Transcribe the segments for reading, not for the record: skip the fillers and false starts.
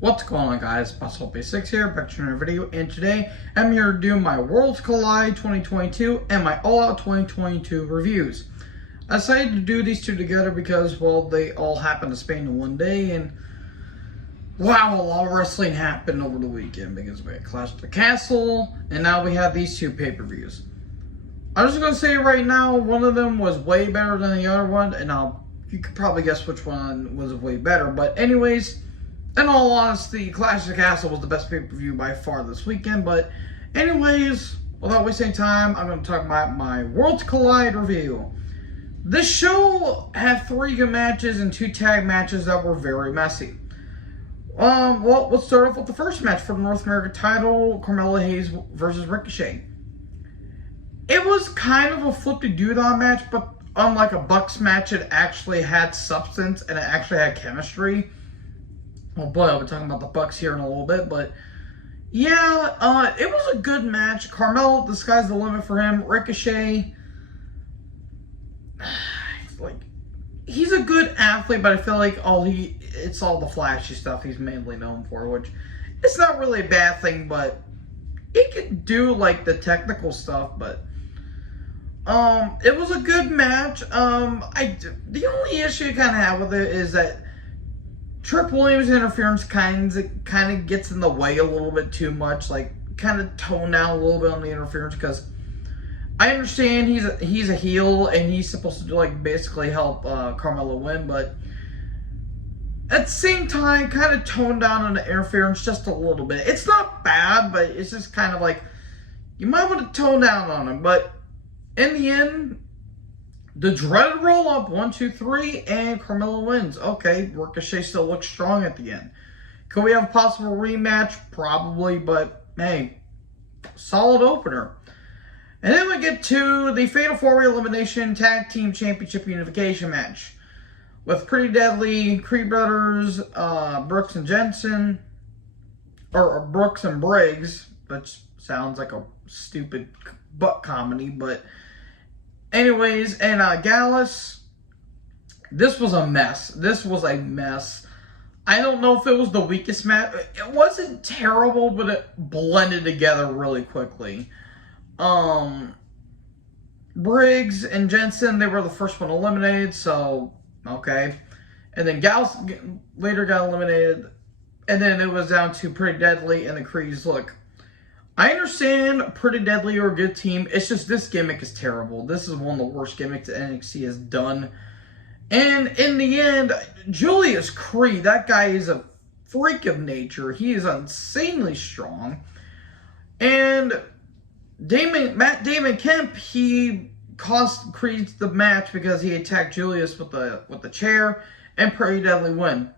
What's going on, guys? Base6 here, back to another video, and today I'm here to do my Worlds Collide 2022 and my All Out 2022 reviews. I decided to do these two together because, well, they all happen to span in one day, and wow, a lot of wrestling happened over the weekend because we had Clash of the Castle, and now we have these two pay-per-views. I'm just going to say right now, one of them was way better than the other one, and you could probably guess which one was way better, but anyways, in all honesty, Clash of the Castle was the best pay-per-view by far this weekend. But anyways, without wasting time, I'm going to talk about my Worlds Collide review. This show had 3 good matches and 2 tag matches that were very messy. Well, let's start off with the first match for the North American title, Carmella Hayes versus Ricochet. It was kind of a flip-de-doo-dah match, but unlike a Bucks match, it actually had substance and it actually had chemistry. Oh boy, I'll be talking about the Bucks here in a little bit, but yeah, it was a good match. Carmella, the sky's the limit for him. Ricochet, he's a good athlete, but I feel like it's all the flashy stuff he's mainly known for, which it's not really a bad thing, but he could do like the technical stuff, but it was a good match. The only issue I kind of have with it is that Trick Williams' interference kind of gets in the way a little bit too much, like kind of tone down a little bit on the interference, because I understand he's a heel and he's supposed to like basically help Carmella win, but at the same time, kind of tone down on the interference just a little bit. It's not bad, but it's just kind of like you might want to tone down on him. But in the end, the dreaded roll-up, 1, 2, 3, and Carmella wins. Okay, Ricochet still looks strong at the end. Could we have a possible rematch? Probably, but hey, solid opener. And then we get to the Fatal 4-Way Elimination Tag Team Championship Unification match with Pretty Deadly, Creed Brothers, Brooks and Jensen, or Brooks and Briggs, which sounds like a stupid butt comedy, but anyways, and Gallus. This was a mess. I don't know if it was the weakest match. It wasn't terrible, but it blended together really quickly. Briggs and Jensen, they were the first one eliminated, so okay. And then Gallus later got eliminated, and then it was down to Pretty Deadly and the Creeds. Look, I understand Pretty Deadly are a good team. It's just this gimmick is terrible. This is one of the worst gimmicks that NXT has done. And in the end, Julius Creed, that guy is a freak of nature. He is insanely strong. And Matt Damon Kemp, he cost Creed the match because he attacked Julius with the chair, and Pretty Deadly win.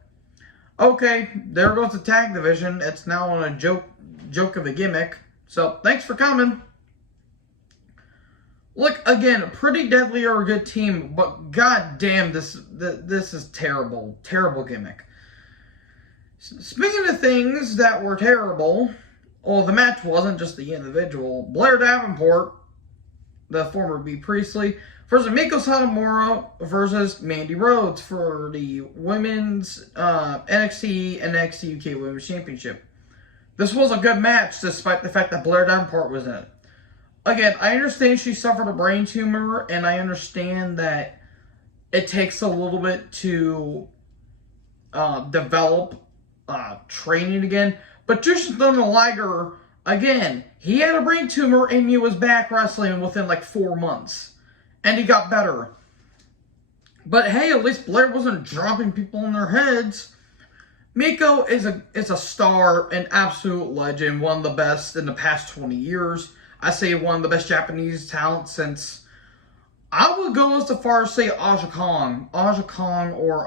Okay, there goes the tag division. It's now on a joke of a gimmick. So, thanks for coming. Look, again, Pretty Deadly are a good team, but goddamn, this is terrible. Terrible gimmick. Speaking of things that were terrible, well, the match wasn't just the individual. Blair Davenport, the former Bea Priestley, versus Meiko Satomura versus Mandy Rhodes for the women's NXT and NXT UK Women's Championship. This was a good match, despite the fact that Blair Davenport was in it. Again, I understand she suffered a brain tumor, and I understand that it takes a little bit to develop training again. But Jushin Thunder Liger, again, he had a brain tumor, and he was back wrestling within like 4 months. And he got better. But hey, at least Blair wasn't dropping people on their heads. Meiko is a star, an absolute legend, one of the best in the past 20 years. I say one of the best Japanese talents since, I would go as far as say Aja Kong or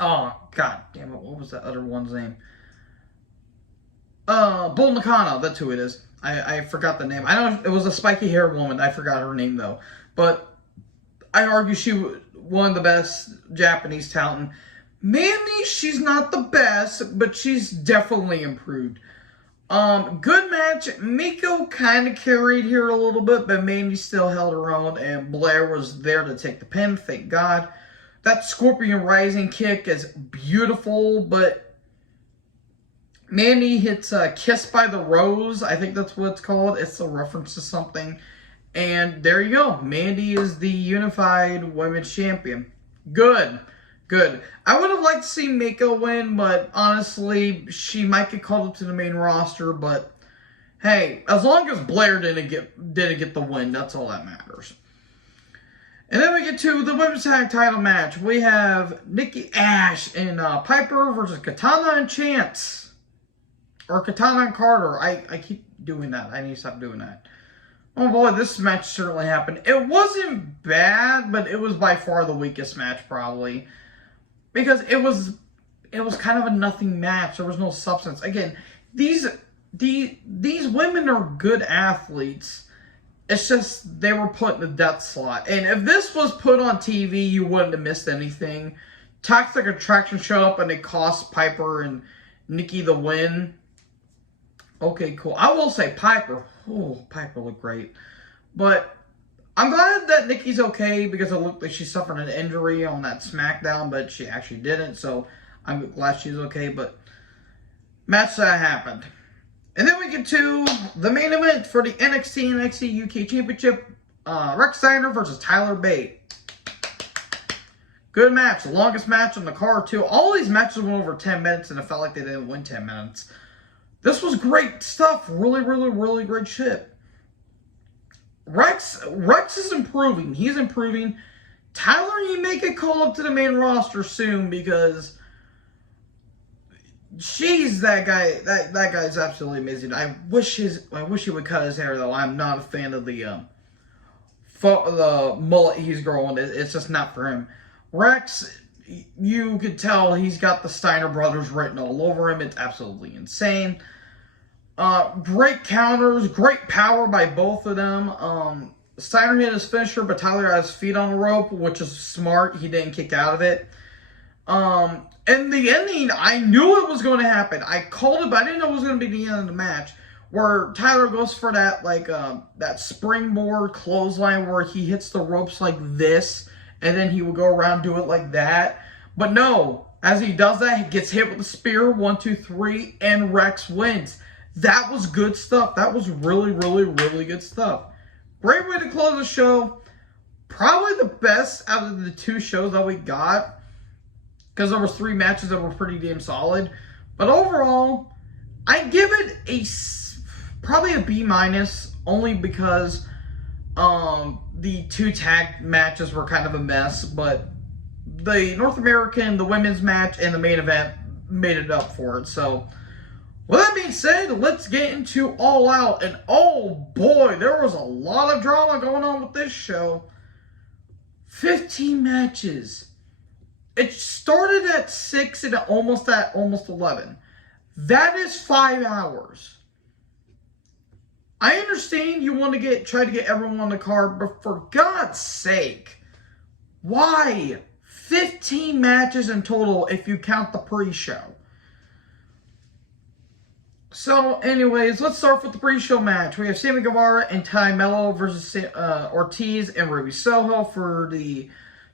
oh god damn it, what was that other one's name? Bull Nakano, that's who it is. I forgot the name. I know it was a spiky haired woman. I forgot her name though. But I argue she was one of the best Japanese talent. Mandy, she's not the best, but she's definitely improved. Good match. Meiko kind of carried here a little bit, but Mandy still held her own, and Blair was there to take the pin, thank God. That Scorpion Rising kick is beautiful, but Mandy hits Kiss by the Rose. I think that's what it's called. It's a reference to something. And there you go. Mandy is the unified women's champion. Good. Good. I would have liked to see Mako win, but honestly, she might get called up to the main roster. But hey, as long as Blair didn't get the win, that's all that matters. And then we get to the women's tag title match. We have Nikki Ash and Piper versus Katana and Chance. Or Katana and Carter. I keep doing that. I need to stop doing that. Oh boy, this match certainly happened. It wasn't bad, but it was by far the weakest match probably. Because it was kind of a nothing match. There was no substance. Again, these women are good athletes. It's just they were put in the death slot. And if this was put on TV, you wouldn't have missed anything. Toxic Attraction showed up and it cost Piper and Nikki the win. Okay, cool. I will say Piper. Oh, Piper looked great. But I'm glad that Nikki's okay because it looked like she suffered an injury on that SmackDown, but she actually didn't. So I'm glad she's okay. But match that happened. And then we get to the main event for the NXT UK Championship. Rex Steiner versus Tyler Bate. Good match. The longest match on the card, too. All these matches went over 10 minutes, and it felt like they didn't win 10 minutes. This was great stuff. Really, really, really great shit. Rex is improving. He's improving. Tyler, you may get called up to the main roster soon because... Jeez, that guy is absolutely amazing. I wish he would cut his hair though. I'm not a fan of the mullet he's growing. It's just not for him. Rex, you could tell he's got the Steiner brothers written all over him. It's absolutely insane. Great counters, great power by both of them. Steiner hit his finisher, but Tyler had his feet on the rope, which is smart. He didn't kick out of it. And the ending, I knew it was going to happen. I called it, but I didn't know it was going to be the end of the match. Where Tyler goes for that, that springboard clothesline where he hits the ropes like this, and then he would go around and do it like that. But no, as he does that, he gets hit with the spear, 1, 2, 3, and Rex wins. That was good stuff. That was really, really, really good stuff. Great way to close the show. Probably the best out of the 2 shows that we got. Because there was 3 matches that were pretty damn solid. But overall, I give it probably a B-, only because the 2 tag matches were kind of a mess. But the North American, the women's match, and the main event made it up for it. So, with that being said, let's get into All Out. And oh boy, there was a lot of drama going on with this show. 15 matches. It started at 6 and almost 11. That is 5 hours. I understand you want to try to get everyone on the card, but for God's sake, why 15 matches in total if you count the pre-show? So, anyways, let's start with the pre-show match. We have Sammy Guevara and Ty Mello versus Ortiz and Ruby Soho for the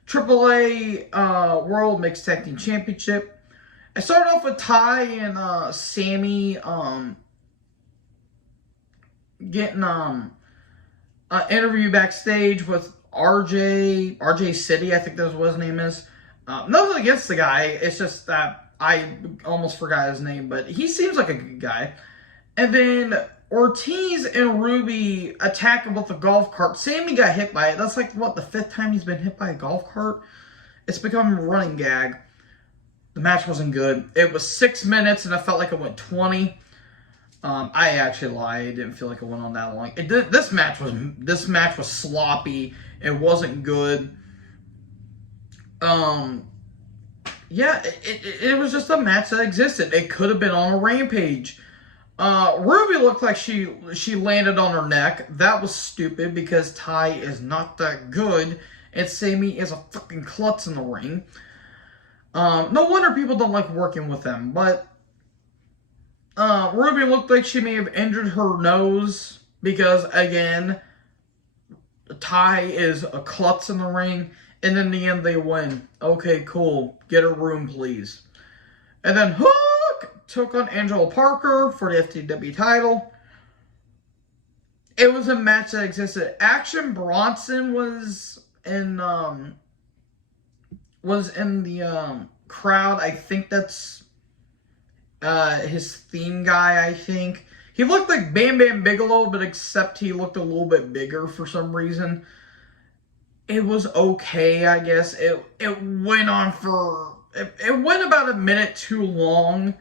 AAA World Mixed Tag Team Championship. I started off with Ty and Sammy getting an interview backstage with RJ City, I think that's what his name is. Nothing against the guy, it's just that I almost forgot his name, but he seems like a good guy. And then Ortiz and Ruby attack him with a golf cart. Sammy got hit by it. That's like, what, the 5th time he's been hit by a golf cart? It's become a running gag. The match wasn't good. It was 6 minutes, and I felt like it went 20. I actually lied. I didn't feel like it went on that long. This match was sloppy. It wasn't good. Yeah, it was just a match that existed. It could have been on a Rampage. Ruby looked like she landed on her neck. That was stupid because Ty is not that good, and Sammy is a fucking klutz in the ring. No wonder people don't like working with them, but Ruby looked like she may have injured her nose because, again, Ty is a klutz in the ring, and in the end they win. Okay, cool. Get a room, please. And then Hook took on Angelo Parker for the FTW title. It was a match that existed. Action Bronson was in the crowd. I think that's his theme guy, I think. He looked like Bam Bam Bigelow, but except he looked a little bit bigger for some reason. It was okay, I guess. It went on for... It went about a minute too long.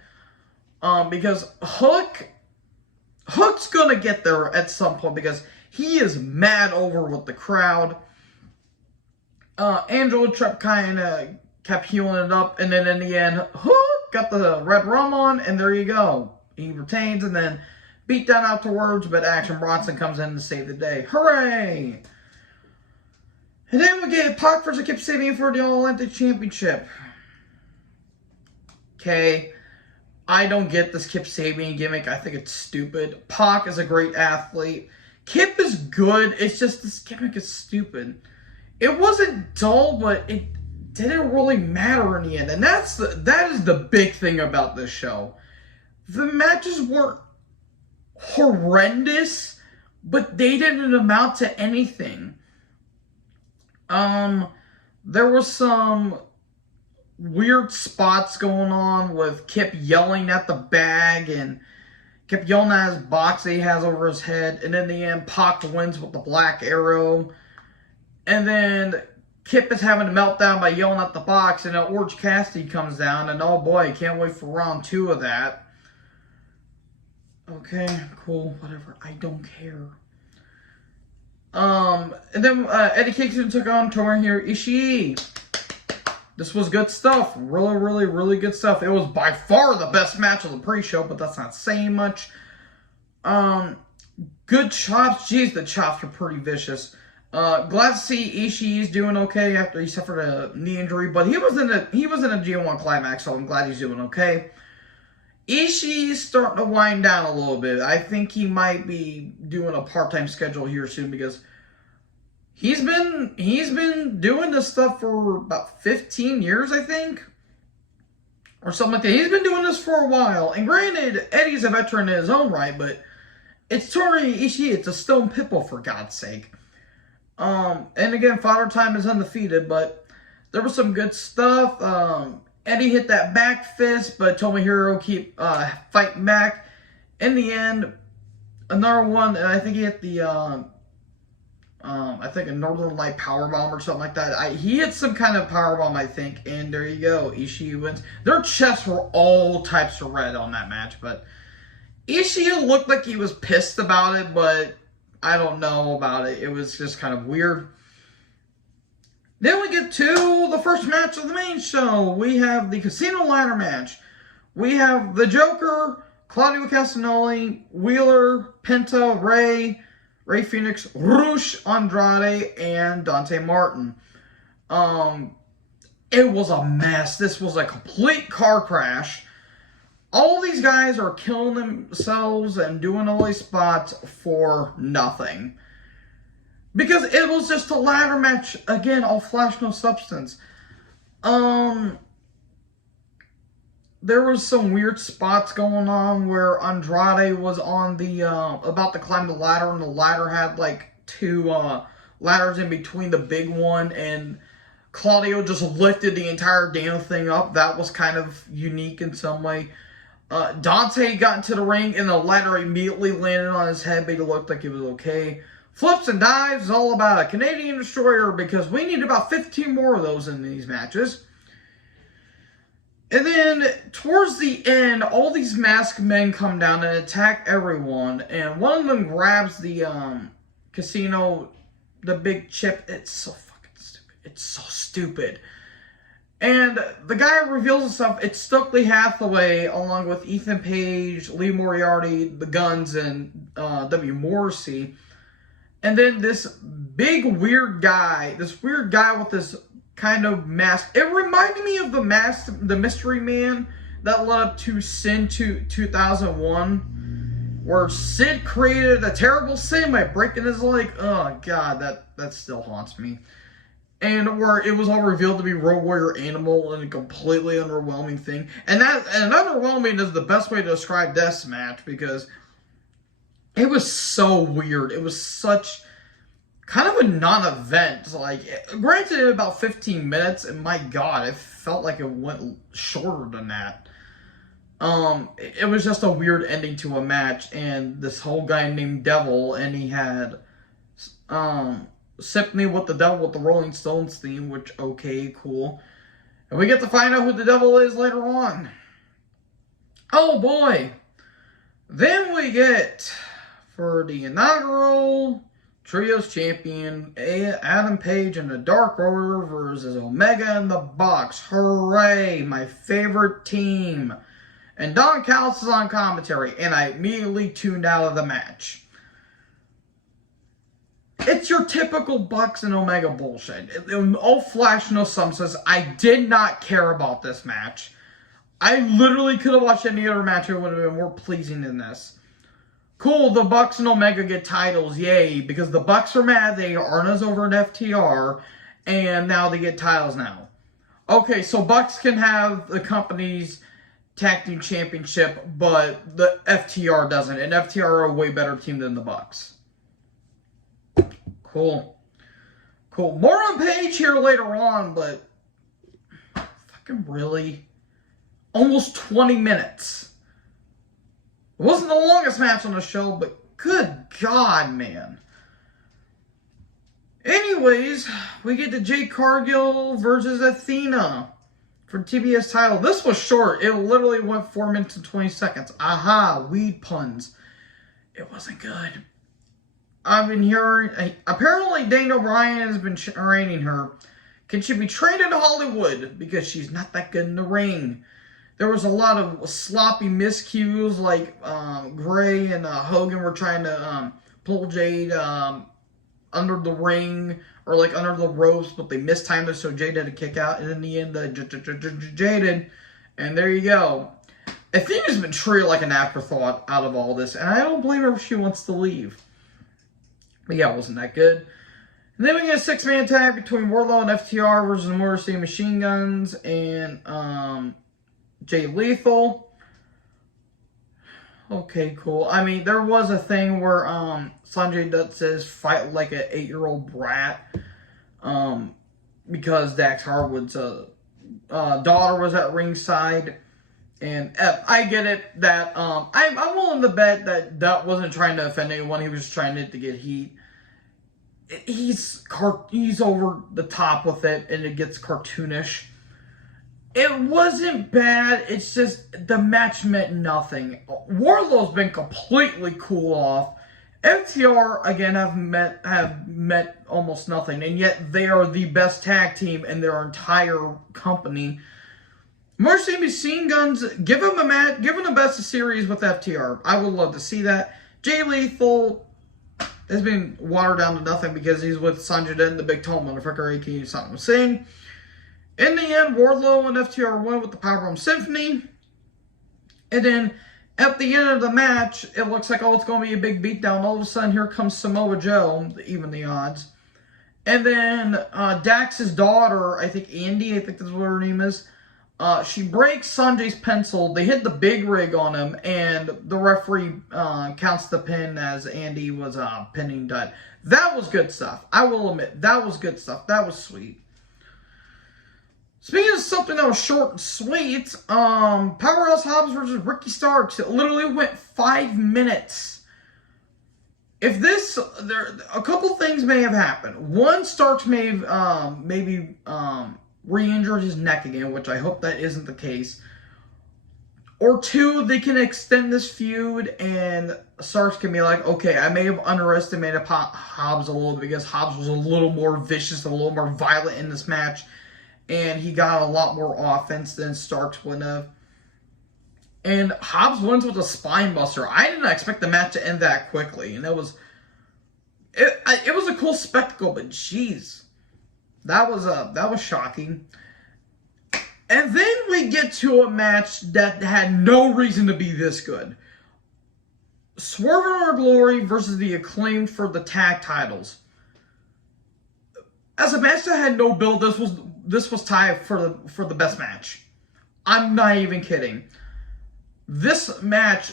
Because Hook's gonna get there at some point because he is mad over with the crowd. Angelo kind of kept healing it up, and then in the end, Hook got the red rum on, and there you go. He retains, and then beat down afterwards, but Action Bronson comes in to save the day. Hooray! And then we get Pac versus Kip Sabian for the All-Atlantic Championship. Okay. I don't get this Kip Sabian gimmick. I think it's stupid. Pac is a great athlete. Kip is good. It's just this gimmick is stupid. It wasn't dull, but it didn't really matter in the end. And that is the big thing about this show. The matches weren't horrendous, but they didn't amount to anything. There was some weird spots going on with Kip yelling at the bag and Kip yelling at his box that he has over his head. And in the end, Pac wins with the Black Arrow. And then Kip is having a meltdown by yelling at the box, and Orange Cassidy comes down, and oh boy, can't wait for round 2 of that. Okay, cool, whatever. I don't care. And then Eddie Kingston took on Tomohiro Ishii. This was good stuff. Really, really, really good stuff. It was by far the best match of the pre-show, but that's not saying much. Good chops. Jeez, the chops are pretty vicious. Glad to see Ishii's doing okay after he suffered a knee injury, but he was in a G1 climax, so I'm glad he's doing okay. Ishii's starting to wind down a little bit. I think he might be doing a part-time schedule here soon because he's been doing this stuff for about 15 years, I think, or something like that. He's been doing this for a while, and granted, Eddie's a veteran in his own right, but it's Tomohiro Ishii. It's a Stone Pitbull, for God's sake. And again, Father Time is undefeated, but there was some good stuff. Eddie hit that back fist, but Tomohiro keep fighting back. In the end, another one, and I think he hit the I think a Northern Light powerbomb or something like that. He hit some kind of powerbomb, I think, and there you go. Ishii wins. Their chests were all types of red on that match, but Ishii looked like he was pissed about it, but I don't know about it. It was just kind of weird. Then we get to the first match of the main show. We have the Casino Ladder match. We have the Joker, Claudio Castagnoli, Wheeler, Penta, Ray Phoenix, Rush Andrade, and Dante Martin. It was a mess. This was a complete car crash. All these guys are killing themselves and doing all these spots for nothing. Because it was just a ladder match. Again, all flash, no substance. There was some weird spots going on where Andrade was on the, about to climb the ladder, and the ladder had like 2 ladders in between the big one, and Claudio just lifted the entire damn thing up. That was kind of unique in some way. Dante got into the ring, and the ladder immediately landed on his head, but it looked like it was okay. Flips and dives is all about a Canadian Destroyer, because we need about 15 more of those in these matches. And then, towards the end, all these masked men come down and attack everyone, and one of them grabs the casino, the big chip. It's so fucking stupid. It's so stupid. And the guy reveals himself. It's Stokely Hathaway, along with Ethan Page, Lee Moriarty, the Guns, and W. Morrissey. And then this big weird guy, with this kind of mask. It reminded me of the Mystery Man that led up to Sin 2001, where Sid created a terrible sin by breaking his leg. Oh God, that still haunts me. and where it was all revealed to be Road Warrior Animal, and a completely underwhelming thing. And underwhelming is the best way to describe this match, because it was so weird. It was such kind of a non-event. Like, granted, it was about 15 minutes, and my God, it felt like it went shorter than that. It was just a weird ending to a match, and this whole guy named Devil, and he had, Symphony with the Devil with the Rolling Stones theme, which, okay, cool. And we get to find out who the Devil is later on. Oh boy. Then we get, for the inaugural Trios Champion, Adam Page and the Dark Order versus Omega and the Bucks. Hooray! My favorite team. And Don Callis is on commentary, and I immediately tuned out of the match. It's your typical Bucks and Omega bullshit. All flash, no substance. I did not care about this match. I literally could have watched any other match. It would have been more pleasing than this. Cool, the Bucks and Omega get titles. Yay, because the Bucks are mad. They aren't as over at FTR. And now they get titles now. Okay, so Bucks can have the company's tag team championship, but the FTR doesn't. And FTR are a way better team than the Bucks. Cool. Cool. More on Page here later on, but fucking really? Almost 20 minutes. It wasn't the longest match on the show, but good God, man. Anyways, we get to Jade Cargill versus Athena for TBS title. This was short. It literally went 4 minutes and 20 seconds. Aha, weed puns. It wasn't good. I've been hearing, apparently Daniel Bryan has been training her. Can she be trained in Hollywood? Because she's not that good in the ring. There was a lot of sloppy miscues, like Gray and Hogan were trying to pull Jade under the ring, or like under the ropes, but they mistimed it, so Jade had to kick out, and in the end, Jaded, and there you go. Athena's been treated like an afterthought out of all this, and I don't blame her if she wants to leave. But yeah, it wasn't that good. And then we get a 6-man tag between Wardlow and FTR versus the Motor City Machine Guns and Jay Lethal. Okay, cool. I mean, there was a thing where Sanjay Dutt says fight like an 8-year-old brat because Dax Harwood's daughter was at ringside. And I get it that I'm willing to bet that Dutt wasn't trying to offend anyone. He was just trying to get heat. He's over the top with it, and it gets cartoonish. It wasn't bad. It's just the match meant nothing. Wardlow's been completely cool off. FTR again have met almost nothing, and yet they are the best tag team in their entire company. Mercy Machine Guns, give them a match, give them the best of series with FTR. I would love to see that. Jay Lethal has been watered down to nothing because he's with Sanjay Dutt, the Big Tall Motherfucker, aka Saddam Singh. In the end, Wardlow and FTR win with the Powerbomb Symphony. And then, at the end of the match, it looks like, oh, it's going to be a big beatdown. All of a sudden, here comes Samoa Joe, even the odds. And then, Dax's daughter, I think Andy, I think that's what her name is, she breaks Sanjay's pencil. They hit the big rig on him, and the referee counts the pin as Andy was pinning Dutt. That was good stuff. I will admit, that was good stuff. That was sweet. Speaking of something that was short and sweet, Powerhouse Hobbs versus Ricky Starks. It literally went 5 minutes. If this, a couple things may have happened. One, Starks may have maybe re-injured his neck again, which I hope that isn't the case. Or two, they can extend this feud, and Starks can be like, okay, I may have underestimated Hobbs a little bit because Hobbs was a little more vicious, a little more violent in this match. And he got a lot more offense than Starks would have. And Hobbs wins with a spine buster. I did not expect the match to end that quickly. And it was a cool spectacle, but jeez. That was shocking. And then we get to a match that had no reason to be this good. Swerve in Our Glory versus the Acclaimed for the tag titles. as a match that had no build, this was tied for the best match. I'm not even kidding. This match,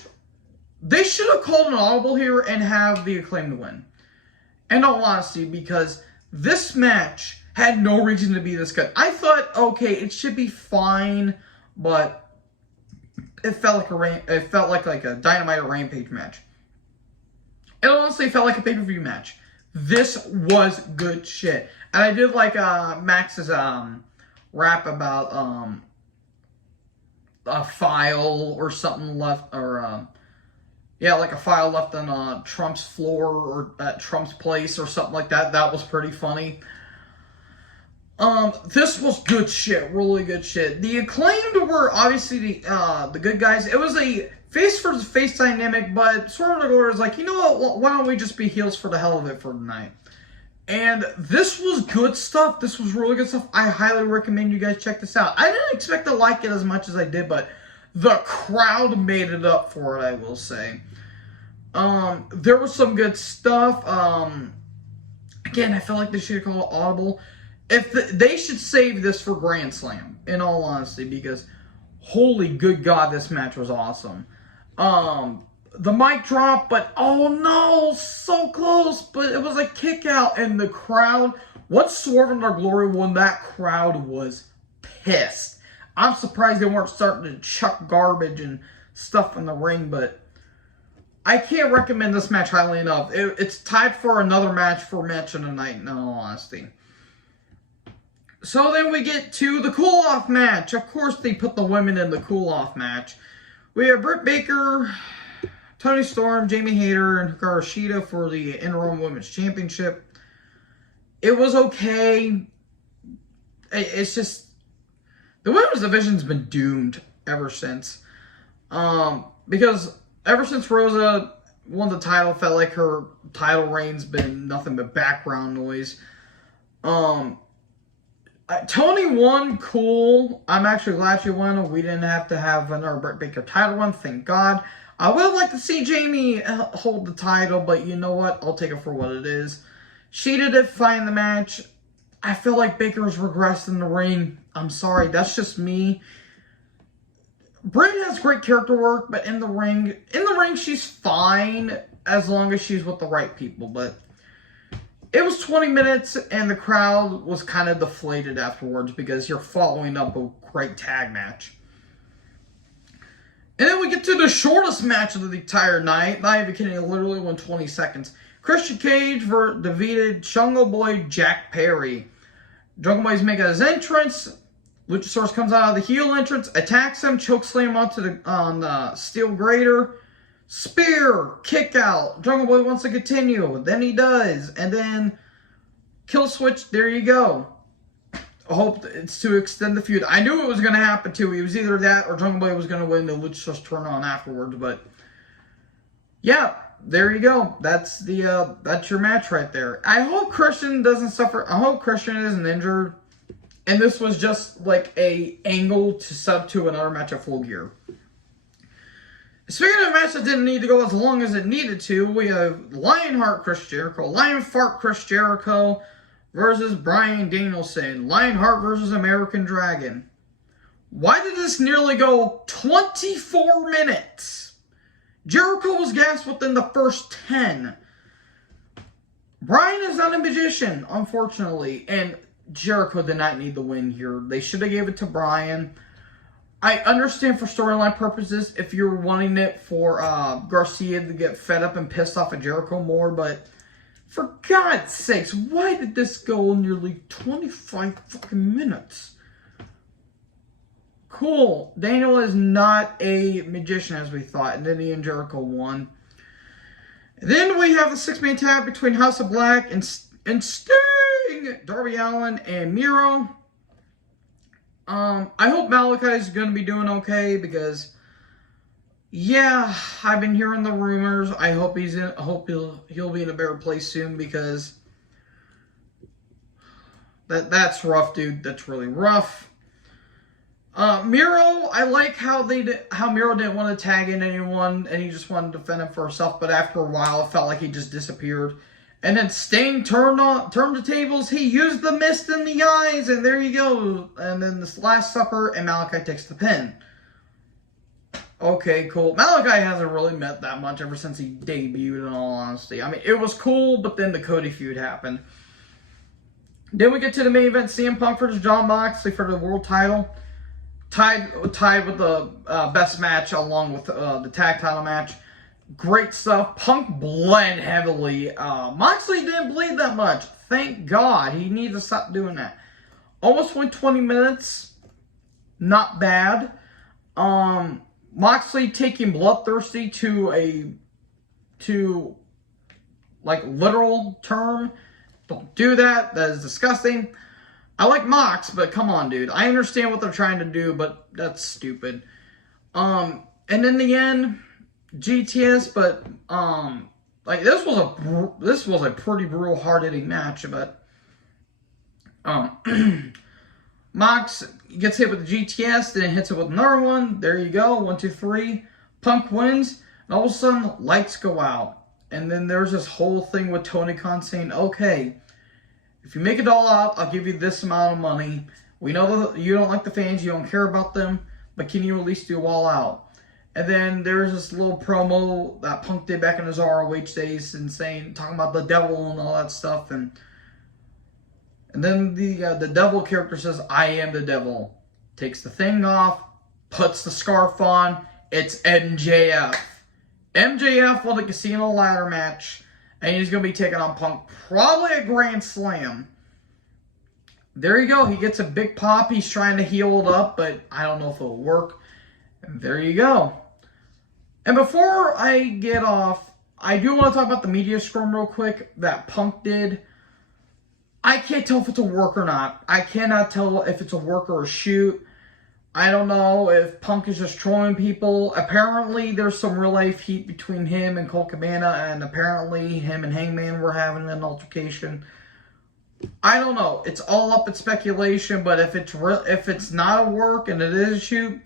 they should have called an audible here and have the Acclaimed win. In all honesty, because this match had no reason to be this good. I thought, okay, it should be fine, but it felt like a Dynamite or Rampage match. It honestly felt like a pay-per-view match. This was good shit. And I did like Max's rap about a file or something left, or like a file left on Trump's floor or at Trump's place or something like that. That was pretty funny. This was good shit, really good shit. The Acclaimed were obviously the good guys. It was a face versus face dynamic, but Swerve and Glory was like, you know what? Why don't we just be heels for the hell of it for tonight? And this was good stuff. This was really good stuff. I highly recommend you guys check this out. I didn't expect to like it as much as I did, but the crowd made it up for it, I will say. There was some good stuff. Again, I feel like they should have called it audible. They should save this for Grand Slam, in all honesty, because holy good God, this match was awesome. The mic drop, but oh no, so close, but it was a kick out, and the crowd, once Swerve and Their Glory won, that crowd was pissed. I'm surprised they weren't starting to chuck garbage and stuff in the ring, but I can't recommend this match highly enough. It's tied for another match for match of the night, in all honesty. So then we get to the cool-off match. Of course, they put the women in the cool-off match. We have Britt Baker, Toni Storm, Jamie Hayter, and Hikaru Shida for the Interim Women's Championship. It was okay. It's just, the women's division's been doomed ever since. Because ever since Rosa won the title, felt like her title reign's been nothing but background noise. Tony won, cool. I'm actually glad she won. We didn't have to have another Britt Baker title run, thank God. I would like to see Jamie hold the title, but you know what? I'll take it for what it is. She did fine in the match. I feel like Baker's regressed in the ring. I'm sorry, that's just me. Britt has great character work, but in the ring, she's fine as long as she's with the right people, but it was 20 minutes, and the crowd was kind of deflated afterwards because you're following up a great tag match. And then we get to the shortest match of the entire night. Not even kidding, it literally went 20 seconds. Christian Cage defeated Jungle Boy Jack Perry. Jungle Boy's making his entrance. Luchasaurus comes out of the heel entrance, attacks him, chokeslam on the steel grater. Spear, kick out. Jungle Boy wants to continue. Then he does. And then kill switch. There you go. I hope it's to extend the feud. I knew it was going to happen too. It was either that or Jungle Boy was going to win the Luchasaurus turn on afterwards. But yeah, there you go. That's your match right there. I hope Christian doesn't suffer. I hope Christian isn't injured. And this was just like a angle to sub to another match at Full Gear. Speaking of a match that didn't need to go as long as it needed to, we have Lionheart Chris Jericho, Lionfart Chris Jericho versus Bryan Danielson, Lionheart versus American Dragon. Why did this nearly go 24 minutes? Jericho was gassed within the first 10. Bryan is not a magician, unfortunately, and Jericho did not need the win here. They should have gave it to Bryan. I understand for storyline purposes if you're wanting it for Garcia to get fed up and pissed off at Jericho more, but for God's sakes, why did this go nearly 25 fucking minutes? Cool. Daniel is not a magician as we thought, and then he and Jericho won. Then we have the six-man tag between House of Black and Sting, Darby Allin, and Miro. I hope Malachi is going to be doing okay because, yeah, I've been hearing the rumors. I hope he'll be in a better place soon because that's rough, dude. That's really rough. Miro, I like how Miro didn't want to tag in anyone and he just wanted to defend him for himself. But after a while, it felt like he just disappeared. And then Sting turned the tables. He used the mist in the eyes, and there you go. And then this Last Supper, and Malachi takes the pin. Okay, cool. Malachi hasn't really met that much ever since he debuted, in all honesty. I mean, it was cool, but then the Cody feud happened. Then we get to the main event, CM Punk versus Jon Moxley for the world title. Tied with the best match along with the tag title match. Great stuff. Punk bled heavily. Moxley didn't bleed that much. Thank God. He needs to stop doing that. Almost went 20 minutes. Not bad. Moxley taking Bloodthirsty to like literal term. Don't do that. That is disgusting. I like Mox, but come on, dude. I understand what they're trying to do, but that's stupid. And in the end, GTS, but like this was a pretty brutal, hard-hitting match, but Mox gets hit with the GTS, then hits it with another one. There you go. 1, 2, 3. Punk wins, and all of a sudden, lights go out. And then there's this whole thing with Tony Khan saying, okay, if you make it all out, I'll give you this amount of money. We know that you don't like the fans, you don't care about them, but can you at least do all out? And then there's this little promo that Punk did back in his ROH days and talking about the devil and all that stuff. And then the devil character says, I am the devil. Takes the thing off, puts the scarf on. It's MJF. MJF won the Casino Ladder match. And he's going to be taking on Punk. Probably a Grand Slam. There you go. He gets a big pop. He's trying to heal it up, but I don't know if it'll work. And there you go. And before I get off, I do want to talk about the media scrum real quick that Punk did. I can't tell if it's a work or not. I cannot tell if it's a work or a shoot. I don't know if Punk is just trolling people. Apparently, there's some real life heat between him and Colt Cabana, and apparently him and Hangman were having an altercation. I don't know. It's all up in speculation, but if it's not a work and it is a shoot,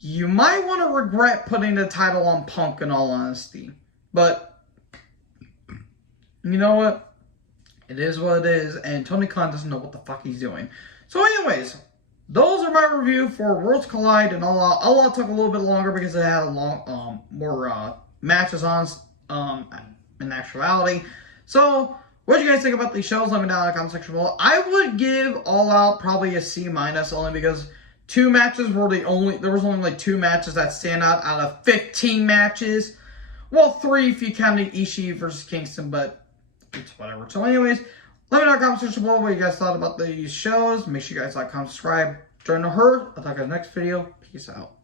you might want to regret putting the title on Punk, in all honesty. But, you know what? It is what it is, and Tony Khan doesn't know what the fuck he's doing. So anyways, those are my review for Worlds Collide, and All Out took a little bit longer because it had more matches on in actuality. So, what do you guys think about these shows? Let me know in the comment section below. I would give All Out probably a C-, only because there was only like 2 matches that stand out of 15 matches. Well, 3 if you count Ishii versus Kingston, but it's whatever. So anyways, let me know in the comment section below what you guys thought about these shows. Make sure you guys like, comment, subscribe, join the herd. I'll talk to you in the next video. Peace out.